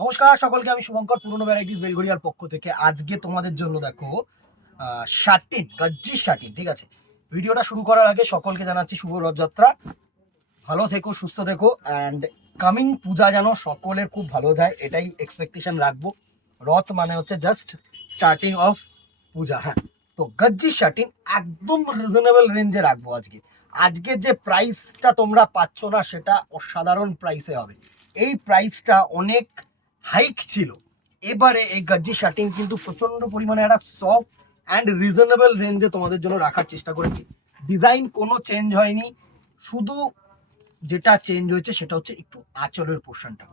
নমস্কার সকলকে, আমি শুভঙ্কর পুরনো ভ্যারাইটিস বেলঘড়িয়ার পক্ষ থেকে। আজকে তোমাদের জন্য দেখো শার্টিন, গজ্জি শার্টিন। ঠিক আছে, ভিডিওটা শুরু করার আগে সকলকে জানাচ্ছি শুভ রথযাত্রা। ভালো থেকো, সুস্থ থেকো, অ্যান্ড কামিং পূজা যেন সকলের খুব ভালো যায়, এটাই এক্সপেকটেশন রাখবো। রথ মানে হচ্ছে জাস্ট স্টার্টিং অফ পূজা। হ্যাঁ, তো গজ্জি শার্টিন একদম রিজনেবল রেঞ্জে রাখবো আজকে। আজকে যে প্রাইসটা তোমরা পাচ্ছ না সেটা অসাধারণ প্রাইসে হবে। এই প্রাইসটা অনেক হাইক ছিল, এবারে এই গজ্জি শার্টিং কিন্তু প্রচন্ড পরিমাণে একটা সফট অ্যান্ড রিজনেবল রেঞ্জে তোমাদের জন্য রাখার চেষ্টা করেছি। ডিজাইন কোনো চেঞ্জ হয়নি, শুধু যেটা চেঞ্জ হয়েছে সেটা হচ্ছে একটু আঁচলের পোর্শনটা।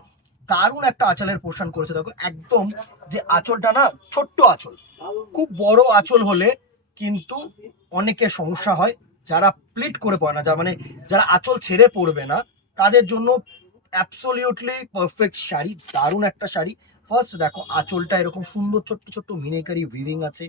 দারুণ একটা আঁচলের পোর্শন করেছে দেখো, একদম যে আঁচলটা না, ছোট্ট আঁচল। খুব বড় আঁচল হলে কিন্তু অনেকের সমস্যা হয়, যারা প্লিট করে পড়ে না, যারা আঁচল ছেড়ে পড়বে না, তাদের জন্য অ্যাবসলিউটলি পারফেক্ট শাড়ি। দারুণ একটা শাড়ি। ফার্স্ট দেখো, আঁচলটা এরকম সুন্দর ছোট্ট ছোট্ট মিনেকারি উইভিং আছে।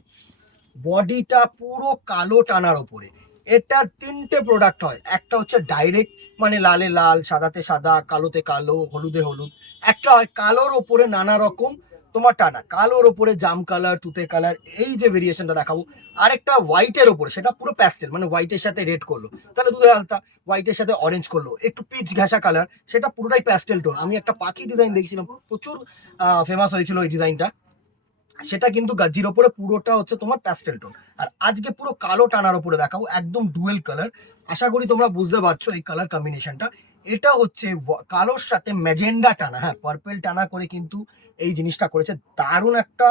বডিটা পুরো কালো টানার ওপরে। এটা তিনটে প্রোডাক্ট হয়, একটা হচ্ছে ডাইরেক্ট, মানে লালে লাল, সাদাতে সাদা, কালোতে কালো, হলুদে হলুদ। একটা হয় কালোর ওপরে নানা রকম তোমার টানা, কালোর ওপরে জাম কালার, তুতে কালার, এই যে ভেরিয়েশনটা দেখাবো। আরেকটা হোয়াইটের ওপরে, সেটা পুরো প্যাস্টেল, মানে হোয়াইটের সাথে রেড করলো, তাহলে দুধে আলতা, হোয়াইটের সাথে অরেঞ্জ করলো, একটু পিচ ঘাসা কালার, সেটা পুরোটাই প্যাস্টেল টোন। আমি একটা পাখি ডিজাইন দেখছিলাম, প্রচুর ফেমাস হয়েছিল ওই ডিজাইনটা, সেটা কিন্তু গাজির ওপরে পুরোটা হচ্ছে তোমার প্যাস্টেল টোন। আর আজকে পুরো কালো টানার ওপরে দেখাবো, একদম ডুয়েল কালার। আশা করি তোমরা বুঝতে পারছো এই কালার কম্বিনেশনটা। এটা হচ্ছে কালোর সাথে ম্যাজেন্ডা টানা, হ্যাঁ পার্পেল টানা করে কিন্তু এই জিনিসটা করেছে। দারুণ একটা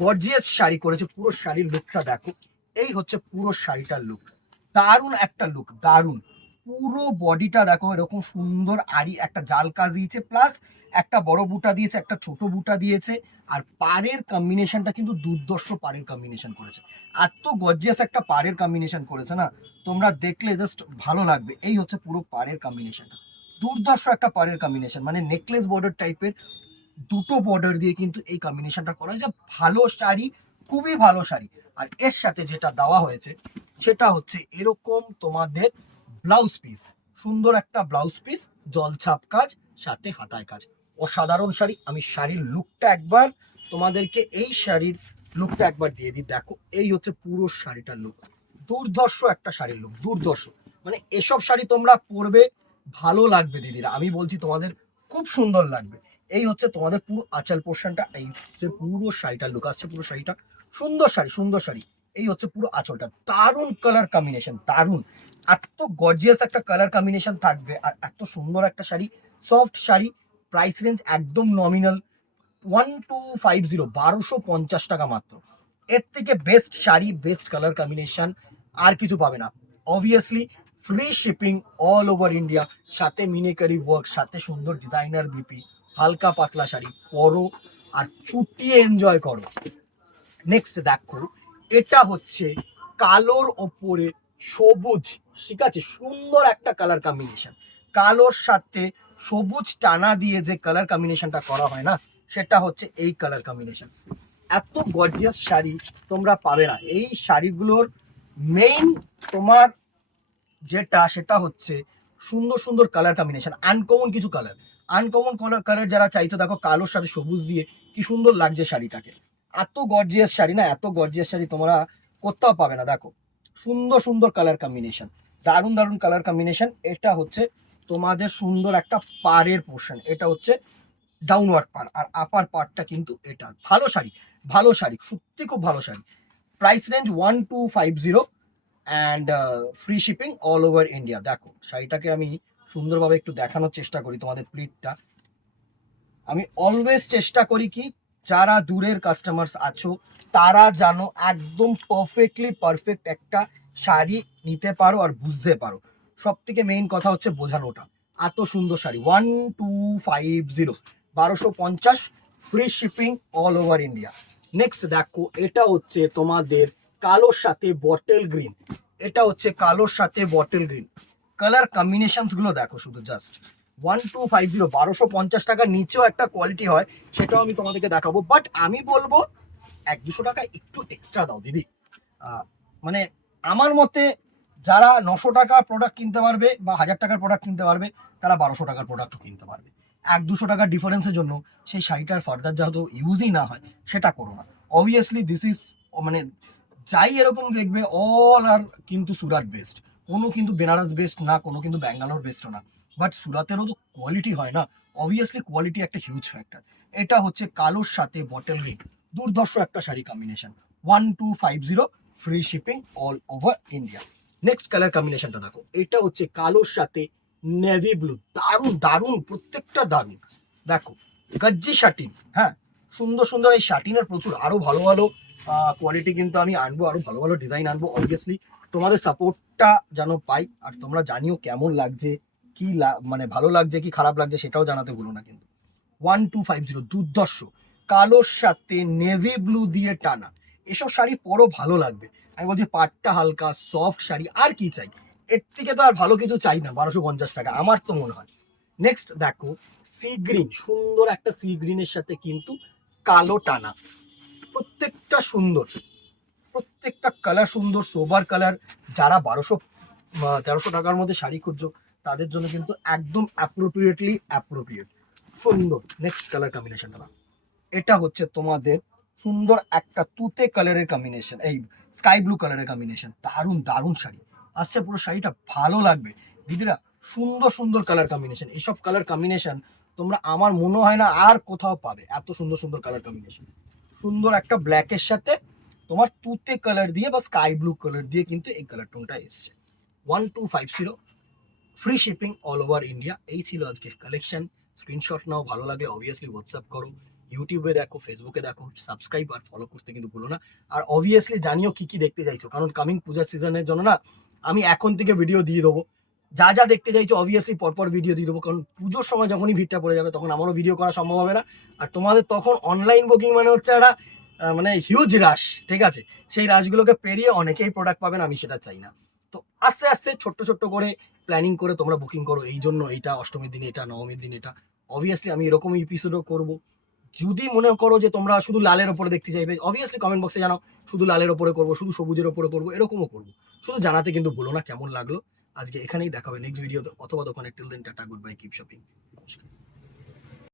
গর্জিয়াস শাড়ি করেছে। পুরো শাড়ির লুকটা দেখো, এই হচ্ছে পুরো শাড়িটার লুক। দারুণ একটা লুক, দারুণ। পুরো বডিটা দেখো এরকম সুন্দর আড়ি একটা জাল কাজ দিয়েছে, প্লাস একটা বড় বুটা দিয়েছে, একটা ছোট বুটা দিয়েছে। আর পাড়ের কম্বিনেশনটা কিন্তু দুর্দর্শ পাড়ের কম্বিনেশন করেছে। এত গর্জিয়াস একটা পাড়ের কম্বিনেশন করেছে না, তোমরা দেখলে জাস্ট ভালো লাগবে। এই হচ্ছে পুরো পাড়ের কম্বিনেশনটা, দুর্দর্শ একটা পাড়ের কম্বিনেশন, মানে নেকলেস বর্ডার টাইপের দুটো বর্ডার দিয়ে কিন্তু এই কম্বিনেশনটা করা হয়েছে। ভালো শাড়ি, খুবই ভালো শাড়ি। আর এর সাথে যেটা দেওয়া হয়েছে সেটা হচ্ছে এরকম তোমাদের ব্লাউজ পিস, সুন্দর একটা ব্লাউজ পিস, জলছাপ কাজ, সাথে হাতায় কাজ। অসাধারণ শাড়ি। আমি শাড়ির লুকটা একবার তোমাদেরকে, এই শাড়ির লুকটা একবার দিয়ে দিই। দেখো, এই হচ্ছে পুরো শাড়িটার লুক। দুর্ধর্ষ একটা শাড়ির লুক, দুর্ধর্ষ। মানে এসব শাড়ি তোমরা পরবে, ভালো লাগবে দিদিরা, আমি বলছি তোমাদের খুব সুন্দর লাগবে। এই হচ্ছে তোমাদের পুরো আঁচল পোর্শনটা, এই হচ্ছে পুরো শাড়িটার লুক আসছে। পুরো শাড়িটা সুন্দর শাড়ি, সুন্দর শাড়ি। এই হচ্ছে পুরো আঁচলটা, দারুণ কালার কম্বিনেশন, দারুণ। এত গর্জিয়াস একটা কালার কম্বিনেশন থাকবে, আর এত সুন্দর একটা sari, soft sari. Price range একদম নমিনাল, 1250, 1250 টাকা মাত্র। এর থেকে best sari, best colour combination আর কিছু পাবে না। Obviously free shipping all over India, সাথে মিনেকারি ওয়ার্ক, সাথে সুন্দর ডিজাইনার বিপি। হালকা পাতলা শাড়ি পরো আর চুটিয়ে এনজয় করো। নেক্সট দেখো, এটা হচ্ছে কালোর ওপরে সবুজ। ঠিক আছে, সুন্দর একটা কালার কম্বিনেশন। কালোর সাথে সবুজ টানা দিয়ে যে কালার কম্বিনেশনটা করা হয় না, সেটা হচ্ছে এই কালার কম্বিনেশন। এত গর্জিয়াস শাড়ি তোমরা পাবে না। এই শাড়িগুলোর মেইন তোমার যেটা, সেটা হচ্ছে সুন্দর সুন্দর কালার কম্বিনেশন, আনকমন কিছু কালার। আনকমন কালার যারা চাইছো, দেখো কালোর সাথে সবুজ দিয়ে কি সুন্দর লাগছে শাড়িটাকে। এত গর্জিয়াস শাড়ি না, এত গর্জিয়াস শাড়ি তোমরা কোথাও পাবে না। দেখো, সুন্দর সুন্দর কালার কম্বিনেশন, দারুণ দারুণ কালার কম্বিনেশন। এটা হচ্ছে তোমাদের সুন্দর একটা পাড়ের পোর্শন, এটা হচ্ছে ডাউনওয়ার্ড পার্ট, আর আপার পার্টটা কিন্তু এটা। ভালো শাড়ি, ভালো শাড়ি, সত্যি খুব ভালো sari. Price range 1250, and free shipping all over India. দেখো শাড়িটাকে আমি সুন্দরভাবে একটু দেখানোর চেষ্টা করি তোমাদের প্লিটটা। আমি অলওয়েজ চেষ্টা করি কি, যারা দূরের কাস্টমার্স আছো তারা জানো একদম পারফেক্টলি পারফেক্ট একটা শাড়ি নিতে পারো আর বুঝতে পারো। সব থেকে মেইন কথা হচ্ছে বোঝানোটা। এত সুন্দর sari, 1250, 1250, free shipping all over India. Next দেখো, এটা হচ্ছে তোমাদের কালোর সাথে বটল গ্রিন। এটা হচ্ছে কালোর সাথে বটল গ্রিন। কালার কম্বিনেশন গুলো দেখো শুধু, জাস্ট 1250, 1250 টাকার নিচেও একটা কোয়ালিটি হয়, সেটাও আমি তোমাদেরকে দেখাবো। বাট আমি বলবো 100-200 টাকা একটু এক্সট্রা দাও দিদি। মানে আমার মতে যারা 900 টাকার প্রোডাক্ট কিনতে পারবে বা 1000 টাকার প্রোডাক্ট কিনতে পারবে, তারা 1200 টাকার প্রোডাক্টও কিনতে পারবে। 100-200 টাকার ডিফারেন্সের জন্য সেই শাড়িটার ফার্দার যেহেতু ইউজই না হয় সেটা করো না। অবভিয়াসলি দিস ইজ মানে যাই এরকম দেখবে অল আর কিন্তু সুরাট বেস্ট, কোনো কিন্তু বেনারস বেস্ট না, কোনো কিন্তু ব্যাঙ্গালোর বেস্টও না, বাট সুরাতেরও তো কোয়ালিটি হয় না। অবভিয়াসলি কোয়ালিটি একটা হিউজ ফ্যাক্টর। এটা হচ্ছে কালোর সাথে বটল গ্রিন, দুর্ধর্ষ একটা sari combination, 1250, free shipping all over India. Next colour কম্বিনেশনটা দেখো, এটা হচ্ছে কালোর সাথে নেভি ব্লু, দারুণ দারুণ, প্রত্যেকটা দারুণ। দেখো গজ্জি শাটিন, হ্যাঁ সুন্দর সুন্দর এই শাটিনের প্রচুর আরো ভালো ভালো কোয়ালিটি কিন্তু আমি আনবো, আরো ভালো ভালো ডিজাইন আনবো। অবভিয়াসলি তোমাদের সাপোর্টটা যেন পাই, আর তোমরা জানিও কেমন লাগছে, কি মানে ভালো লাগছে কি খারাপ লাগছে সেটাও জানাতে ভুলো না কিন্তু। 1250, দুর্ধর্ষ কালোর সাথে নেভি ব্লু দিয়ে টানা, এসব শাড়ি পরো ভালো লাগবে। আমি বলছি পাটটা হালকা সফট শাড়ি, আর কি চাই, এর থেকে তো আর ভালো কিছু চাই না 1250 টাকা, আমার তো মনে হয়। নেক্সট দেখো সি গ্রিন, সুন্দর একটা সি গ্রিনের সাথে কিন্তু কালো টানা, প্রত্যেকটা সুন্দর, প্রত্যেকটা কালার সুন্দর, সোবার কালার। যারা 1200-1300 টাকার মধ্যে শাড়ি খুঁজছো তাদের জন্য কিন্তু একদম অ্যাপ্রোপ্রিয়েট সুন্দর। নেক্সট কালার কম্বিনেশনটা, এটা হচ্ছে তোমাদের সুন্দর একটা তুতে কালারের কম্বিনেশন, এই স্কাই ব্লু কালারের কম্বিনেশন, দারুণ দারুণ শাড়ি আসছে, পুরো শাড়িটা ভালো লাগবে দিদিরা। সুন্দর সুন্দর কালার কম্বিনেশন, এইসব কালার কম্বিনেশন তোমরা আমার মনে হয় না আর কোথাও পাবে, এত সুন্দর সুন্দর কালার কম্বিনেশন। সুন্দর একটা ব্ল্যাকের সাথে তোমার তুতে কালার দিয়ে বা স্কাই ব্লু কালার দিয়ে কিন্তু এই কালার টোনটা এসছে। 1250, free shipping all over India. এই ছিল আজকের কালেকশন। স্ক্রিনশট নাও, ভালো লাগলে অবভিয়াসলি হোয়াটসঅ্যাপ করো, ইউটিউবে দেখো, ফেসবুকে দেখো, সাবস্ক্রাইব আর ফলো করতে কিন্তু ভুলো না। আর অবভিয়াসলি জানিও কি কি দেখতে চাইছো, কারণ কামিং পূজার সিজনের জন্য না আমি এখন থেকে ভিডিও দিয়ে দেবো, যা যা দেখতে চাইছো অবভিয়াসলি পরপর ভিডিও দিয়ে দেবো, কারণ পুজোর সময় যখনই ভিড়টা পড়ে যাবে তখন আমারও ভিডিও করা সম্ভব হবে না, আর তোমাদের তখন অনলাইন বুকিং মানে হচ্ছে একটা মানে হিউজ রাশ, ঠিক আছে? সেই রাশগুলোকে পেরিয়ে অনেকেই প্রোডাক্ট পাবেন, আমি সেটা চাই না। তো আস্তে আস্তে ছোট্ট ছোট্ট করে প্ল্যানিং করে তোমরা বুকিং করো, এই জন্য এইটা অষ্টমীর দিন, এটা নবমীর দিন, এটা অবভিয়াসলি আমি এরকম এপিসোডও করবো। যদি মনে করো যে তোমরা শুধু লালের ওপরে দেখতে চাইবে, অবভিয়াসলি কমেন্ট বক্সে জানাও, শুধু লালের ওপরে করবো, শুধু সবুজের ওপরে করবো, এরকমও করবো। শুধু জানাতে কিন্তু ভুলো না কেমন লাগলো। আজকে এখানেই দেখা হবে নেক্সট ভিডিওতে অথবা দোকানে। Till then tata, good bye, keep shopping, নমস্কার।